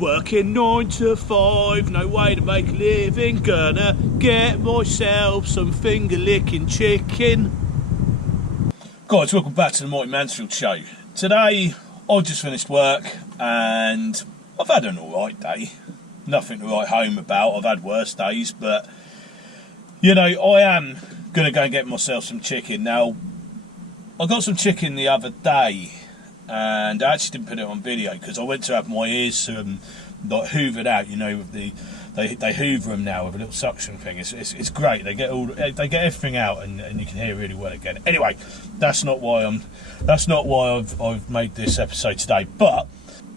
Working 9 to 5, no way to make a living. Gonna get myself some finger licking chicken. Guys, welcome back to the Mighty Mansfield show. Today, I just finished work and I've had an alright day. Nothing to write home about. I've had worse days, but you know, I am gonna go and get myself some chicken. Now, I got some chicken the other day and I actually didn't put it on video because I went to have my ears like hoovered out. You know, with they hoover them now with a little suction thing. It's great. They get everything out and you can hear really well again. Anyway, that's not why I've made this episode today. But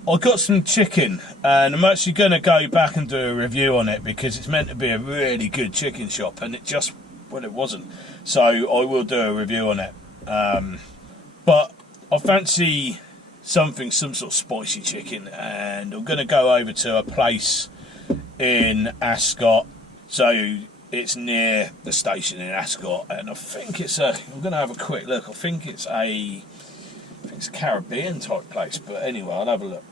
I got some chicken and I'm actually going to go back and do a review on it because it's meant to be a really good chicken shop and it wasn't. So I will do a review on it. But I fancy some sort of spicy chicken, and I'm going to go over to a place in Ascot. So it's near the station in Ascot, and I think I'm going to have a quick look. I think it's a Caribbean type place, but anyway, I'll have a look.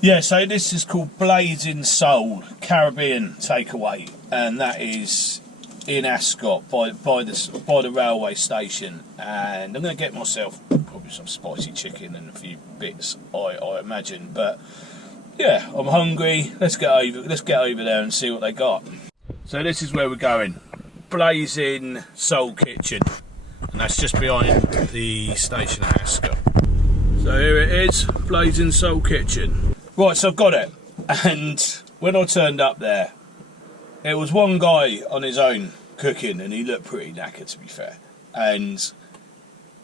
Yeah, so this is called Blazin Caribbean takeaway, and that is in Ascot by the railway station, and I'm going to get myself probably some spicy chicken and a few bits, I imagine. But yeah, I'm hungry. Let's get over there and see what they got. So this is where we're going, Blazin Soul Kitchen, and that's just behind the station at Ascot. So here it is, Blazin Soul Kitchen. Right, so I've got it, and when I turned up there, it was one guy on his own cooking, and he looked pretty knackered, to be fair. And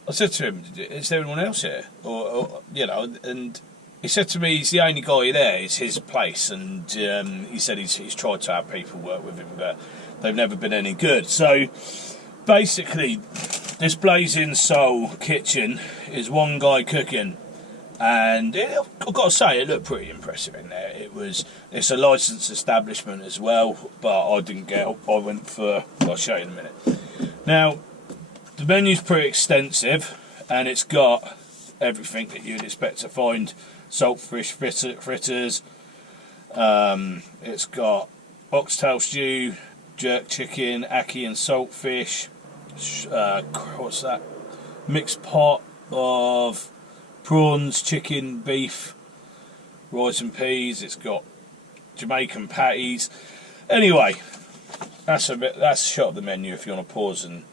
I said to him, "Is there anyone else here?" Or you know, and he said to me, "He's the only guy there. It's his place." And he said he's tried to have people work with him, but they've never been any good. So basically, this Blazin Soul Kitchen is one guy cooking. And I've got to say, it looked pretty impressive in there. It's a licensed establishment as well, but I didn't get up. I went for, I'll show you in a minute. Now, the menu's pretty extensive, and it's got everything that you'd expect to find. Saltfish fritters, it's got oxtail stew, jerk chicken, ackee and saltfish, what's that? Mixed pot of prawns, chicken, beef, rice and peas. It's got Jamaican patties. Anyway, that's a shot of the menu if you want to pause and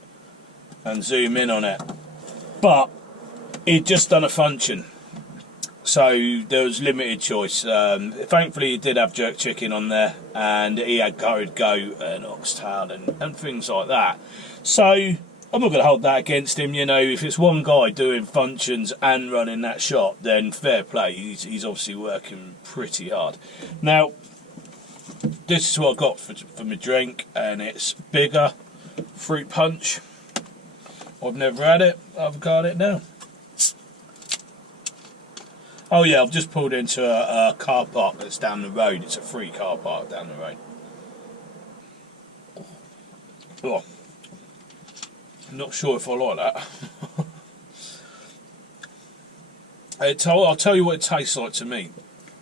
zoom in on it. But he'd just done a function, so there was limited choice. Thankfully, he did have jerk chicken on there, and he had curried goat and oxtail and things like that. So I'm not going to hold that against him. You know, if it's one guy doing functions and running that shop, then fair play. He's obviously working pretty hard. Now, this is what I got for my drink, and it's Bigger fruit punch. I've never had it. I've got it now. Oh yeah, I've just pulled into a car park that's down the road. It's a free car park down the road. Oh. I'm not sure if I like that. I'll tell you what it tastes like to me.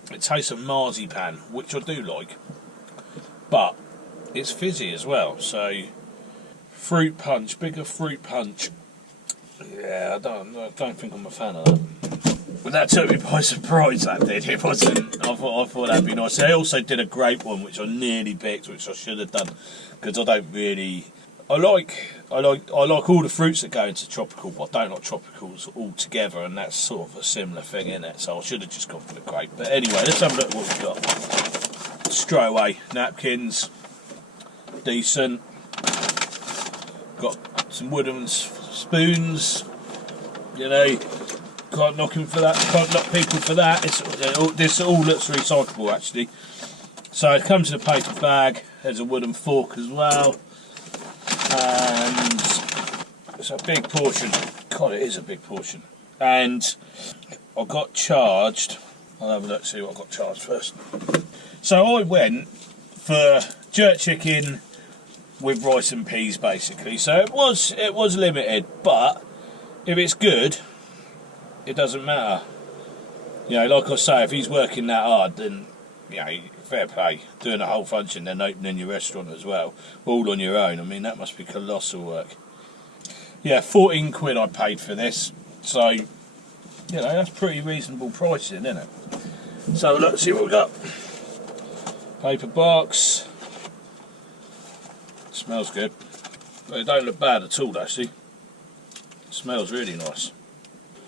It tastes of marzipan, which I do like, but it's fizzy as well. So, fruit punch, Bigger fruit punch. Yeah, I don't think I'm a fan of that. But that took me by surprise. That did. It wasn't. I thought that'd be nice. They also did a grape one, which I nearly picked, which I should have done, because I don't really. I like all the fruits that go into tropical, but I don't like tropicals altogether, and that's sort of a similar thing in it. So I should have just gone for the grape. But anyway, let's have a look at what we've got. Straight away, napkins, decent. Got some wooden spoons. You know, can't knock him for that. Can't knock people for that. This all looks recyclable actually. So it comes in a paper bag. There's a wooden fork as well. And it's a big portion. God, it is a big portion. And I got charged. I'll have a look, see what I got charged first. So I went for jerk chicken with rice and peas, basically. So it was limited, but if it's good, it doesn't matter. You know, like I say, if he's working that hard, then you know, fair play, doing a whole function, then opening your restaurant as well, all on your own. I mean, that must be colossal work. Yeah, 14 quid I paid for this, so, you know, that's pretty reasonable pricing, isn't it? So let's see what we got. Paper box. Smells good, but it don't look bad at all actually. It smells really nice.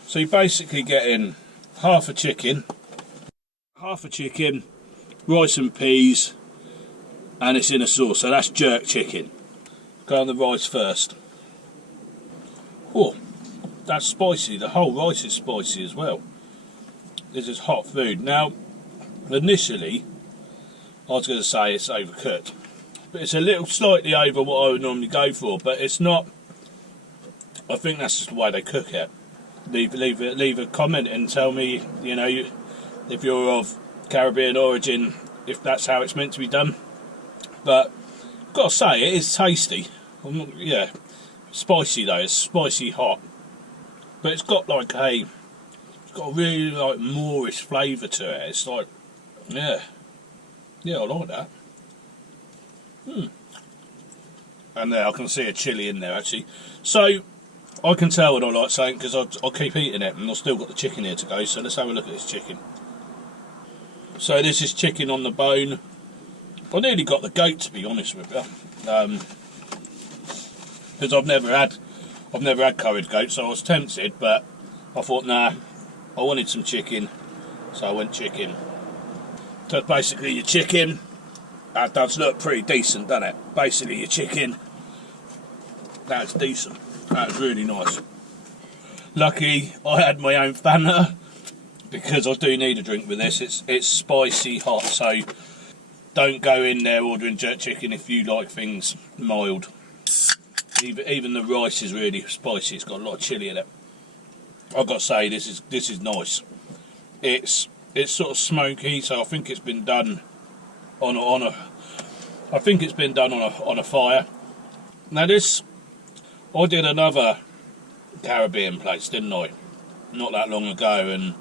So you're basically getting half a chicken, rice and peas, and it's in a sauce, so that's jerk chicken. Go on the rice first. Oh, that's spicy. The whole rice is spicy as well. This is hot food. Now, initially, I was going to say it's overcooked, but it's a little slightly over what I would normally go for, but it's not. I think that's just the way they cook it. Leave a comment and tell me, you know, if you're of Caribbean origin, if that's how it's meant to be done. But I've got to say, it is tasty. Yeah, spicy though. It's spicy hot, but it's got like it's got a really like Moorish flavour to it. It's like, yeah, I like that. And there I can see a chilli in there actually. So I can tell when I like something because I'll keep eating it, and I've still got the chicken here to go. So let's have a look at this chicken. So this is chicken on the bone. I nearly got the goat, to be honest with you, because I've never had curried goat, so I was tempted, but I thought, nah, I wanted some chicken, so I went chicken. So basically your chicken, that does look pretty decent, doesn't it? Basically your chicken, that's decent. That's really nice. Lucky I had my own Fanta, because I do need a drink with this. It's spicy hot, so don't go in there ordering jerk chicken if you like things mild. Even the rice is really spicy. It's got a lot of chilli in it. I've got to say, this is nice. It's sort of smoky, so I think it's been done on a fire. Now this, I did another Caribbean place, didn't I? Not that long ago, and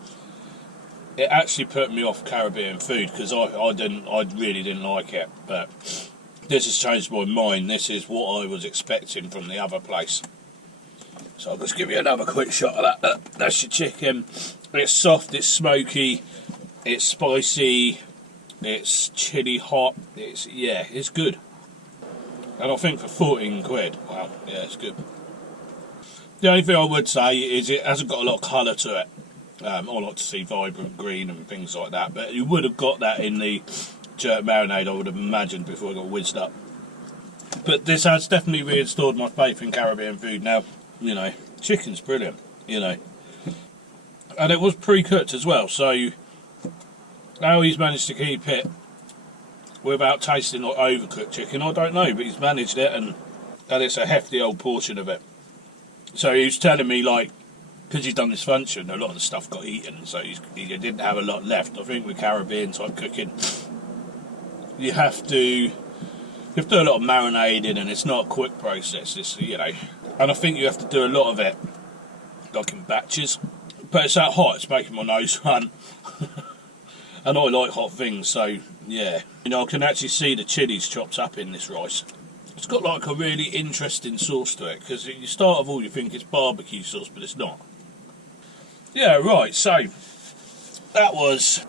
it actually put me off Caribbean food because I really didn't like it. But this has changed my mind. This is what I was expecting from the other place. So I'll just give you another quick shot of that. That's your chicken. It's soft, it's smoky, it's spicy, it's chilli hot. It's good. And I think for 14 quid, wow, yeah, it's good. The only thing I would say is it hasn't got a lot of colour to it. I like to see vibrant green and things like that, but you would have got that in the jerk marinade, I would have imagined, before it got whizzed up. But this has definitely restored my faith in Caribbean food now. You know, chicken's brilliant, you know. And it was pre-cooked as well, so how he's managed to keep it without tasting like overcooked chicken, I don't know, but he's managed it, and it's a hefty old portion of it. So he was telling me, like, because he's done this function, a lot of the stuff got eaten, so he didn't have a lot left. I think with Caribbean type cooking, you have to do a lot of marinating, and it's not a quick process. It's, you know, and I think you have to do a lot of it like in batches. But it's that hot, it's making my nose run. And I like hot things, so yeah. You know, I can actually see the chilies chopped up in this rice. It's got like a really interesting sauce to it, because you start of all you think it's barbecue sauce, but it's not. Yeah, right, so that was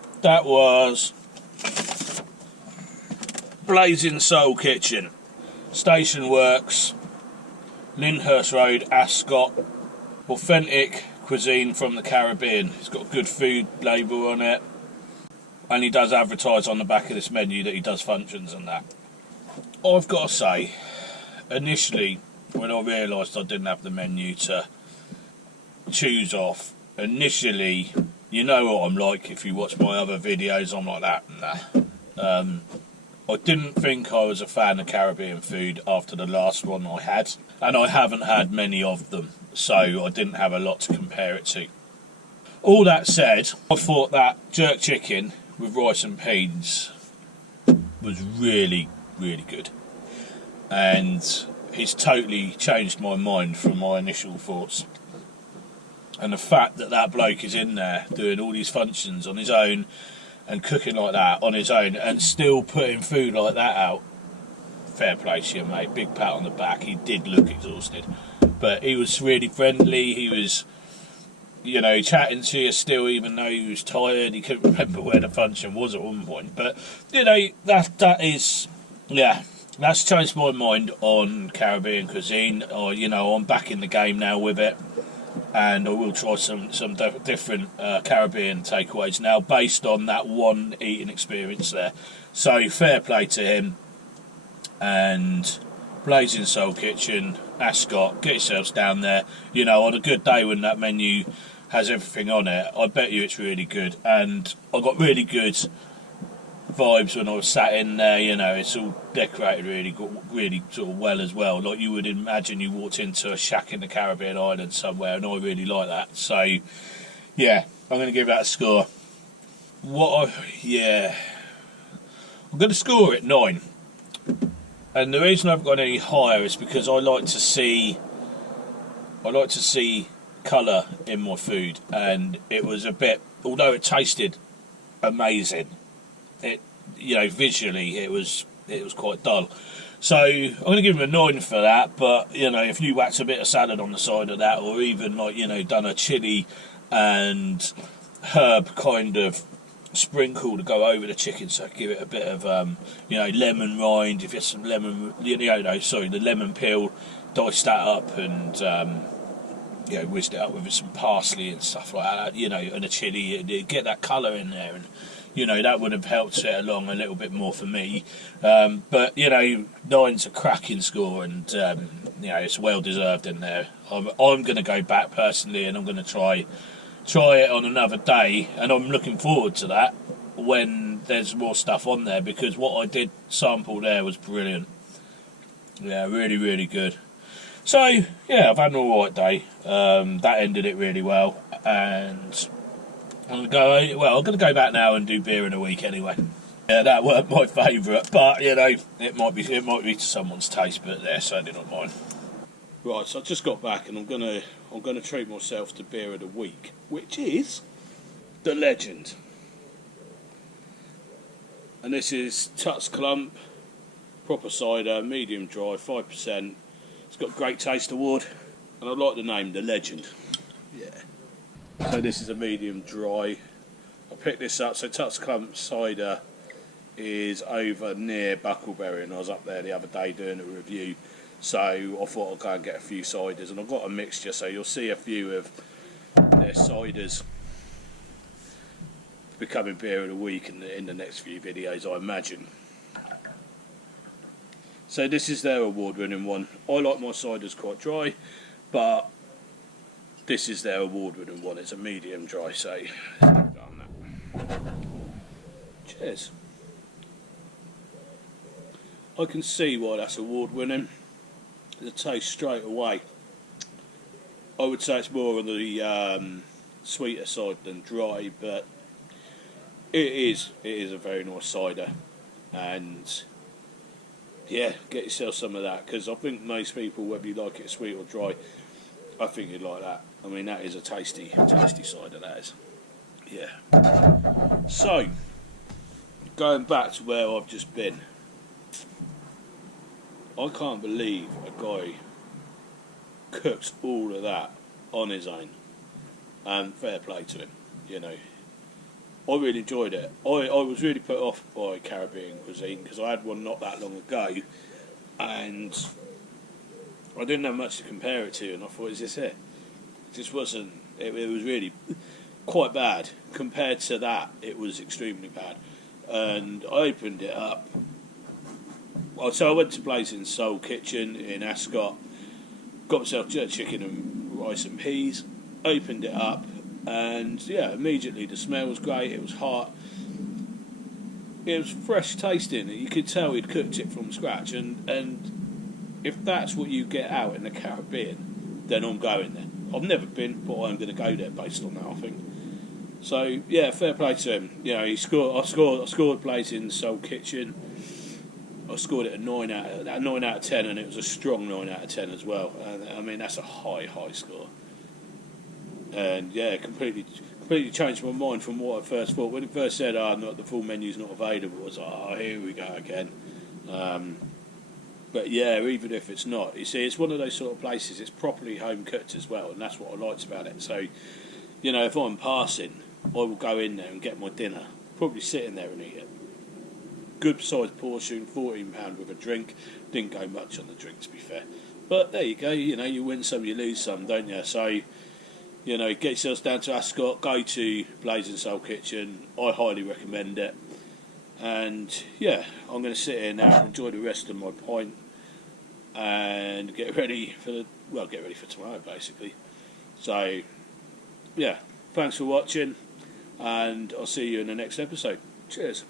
Blazin Soul Kitchen, Station Works, Lyndhurst Road, Ascot. Authentic cuisine from the Caribbean. It's got a good food label on it, and he does advertise on the back of this menu that he does functions and that. I've got to say, initially when I realised I didn't have the menu to choose off, initially, you know what I'm like if you watch my other videos, I'm like that. Nah. I didn't think I was a fan of Caribbean food after the last one I had, and I haven't had many of them, so I didn't have a lot to compare it to. All that said, I thought that jerk chicken with rice and peas was really, really good, and he's totally changed my mind from my initial thoughts. And the fact that that bloke is in there doing all these functions on his own, and cooking like that on his own and still putting food like that out. Fair play to you, mate. Big pat on the back. He did look exhausted, but he was really friendly. He was, you know, chatting to you still, even though he was tired. He couldn't remember where the function was at one point. But, you know, that is, yeah, that's changed my mind on Caribbean cuisine. Or, you know, I'm back in the game now with it. And I will try some different Caribbean takeaways now based on that one eating experience there. So fair play to him. And Blazin Soul Kitchen, Ascot, get yourselves down there. You know, on a good day when that menu has everything on it, I bet you it's really good. And I got really good vibes when I was sat in there. You know, it's all decorated really sort of well as well, like you would imagine you walked into a shack in the Caribbean island somewhere, and I really like that. So yeah, I'm going to give that a score. I'm going to score it 9, and the reason I've got any higher is because I like to see colour in my food, and it was a bit, although it tasted amazing, it, you know, visually it was quite dull. So I'm going to give him a 9 for that. But, you know, if you whacked a bit of salad on the side of that, or even, like, you know, done a chilli and herb kind of sprinkle to go over the chicken, so give it a bit of you know, lemon rind, if you have some lemon, the lemon peel, dice that up and you know, whizzed it up with some parsley and stuff like that, you know, and a chilli, get that colour in there, and you know, that would have helped it along a little bit more for me. But, you know, 9's a cracking score, and, you know, it's well deserved in there. I'm going to go back personally, and I'm going to try it on another day, and I'm looking forward to that when there's more stuff on there, because what I did sample there was brilliant. Yeah, really, really good. So, yeah, I've had an alright day. That ended it really well, and I'm going to go back now and do beer in a week anyway. Yeah, that weren't my favourite, but you know, it might be to someone's taste, but they're certainly not mine. Right, so I just got back, and I'm gonna treat myself to beer of the week, which is the Legend, and this is Tut's Clump, proper cider, medium dry, 5%. It's got Great Taste Award, and I like the name, the Legend. Yeah. So this is a medium dry. I picked this up. So Tut's Clump cider is over near Buckleberry, and I was up there the other day doing a review. So I thought I'd go and get a few ciders, and I've got a mixture. So you'll see a few of their ciders becoming beer of the week in the next few videos, I imagine. So this is their award-winning one. I like my ciders quite dry, but this is their award-winning one. It's a medium dry, so cheers. I can see why that's award-winning. The taste straight away. I would say it's more on the sweeter side than dry, but it is a very nice cider, and yeah, get yourself some of that, because I think most people, whether you like it sweet or dry, I think you'd like that. I mean, that is a tasty cider, that is. Yeah. So, going back to where I've just been, I can't believe a guy cooks all of that on his own. And fair play to him, you know. I really enjoyed it. I was really put off by Caribbean cuisine, because I had one not that long ago, and I didn't have much to compare it to, and I thought, is this it? It just wasn't. It was really quite bad. Compared to that, it was extremely bad. And I opened it up. So I went to Blazin Soul Kitchen in Ascot, got myself jerk chicken and rice and peas, opened it up, and yeah, immediately the smell was great, it was hot, it was fresh tasting, you could tell he'd cooked it from scratch, and if that's what you get out in the Caribbean, then I'm going there. I've never been, but I'm going to go there based on that, I think. So yeah, fair play to him. You know, I scored Blazin Soul Kitchen. I scored it a 9 out of 10, and it was a strong 9 out of 10 as well. And I mean, that's a high score. And yeah, completely completely changed my mind from what I first thought. When it first said, the full menu's not available, I was like, oh, here we go again. But yeah, even if it's not, you see, it's one of those sort of places, it's properly home cooked as well, and that's what I liked about it. So, you know, if I'm passing, I will go in there and get my dinner, probably sit in there and eat it. Good sized portion, £14 with a drink. Didn't go much on the drink, to be fair. But there you go, you know, you win some, you lose some, don't you? So, you know, get yourselves down to Ascot, go to Blazin Soul Kitchen. I highly recommend it. And yeah, I'm going to sit here now and enjoy the rest of my pint and get ready for tomorrow, basically. So yeah, thanks for watching, and I'll see you in the next episode. Cheers.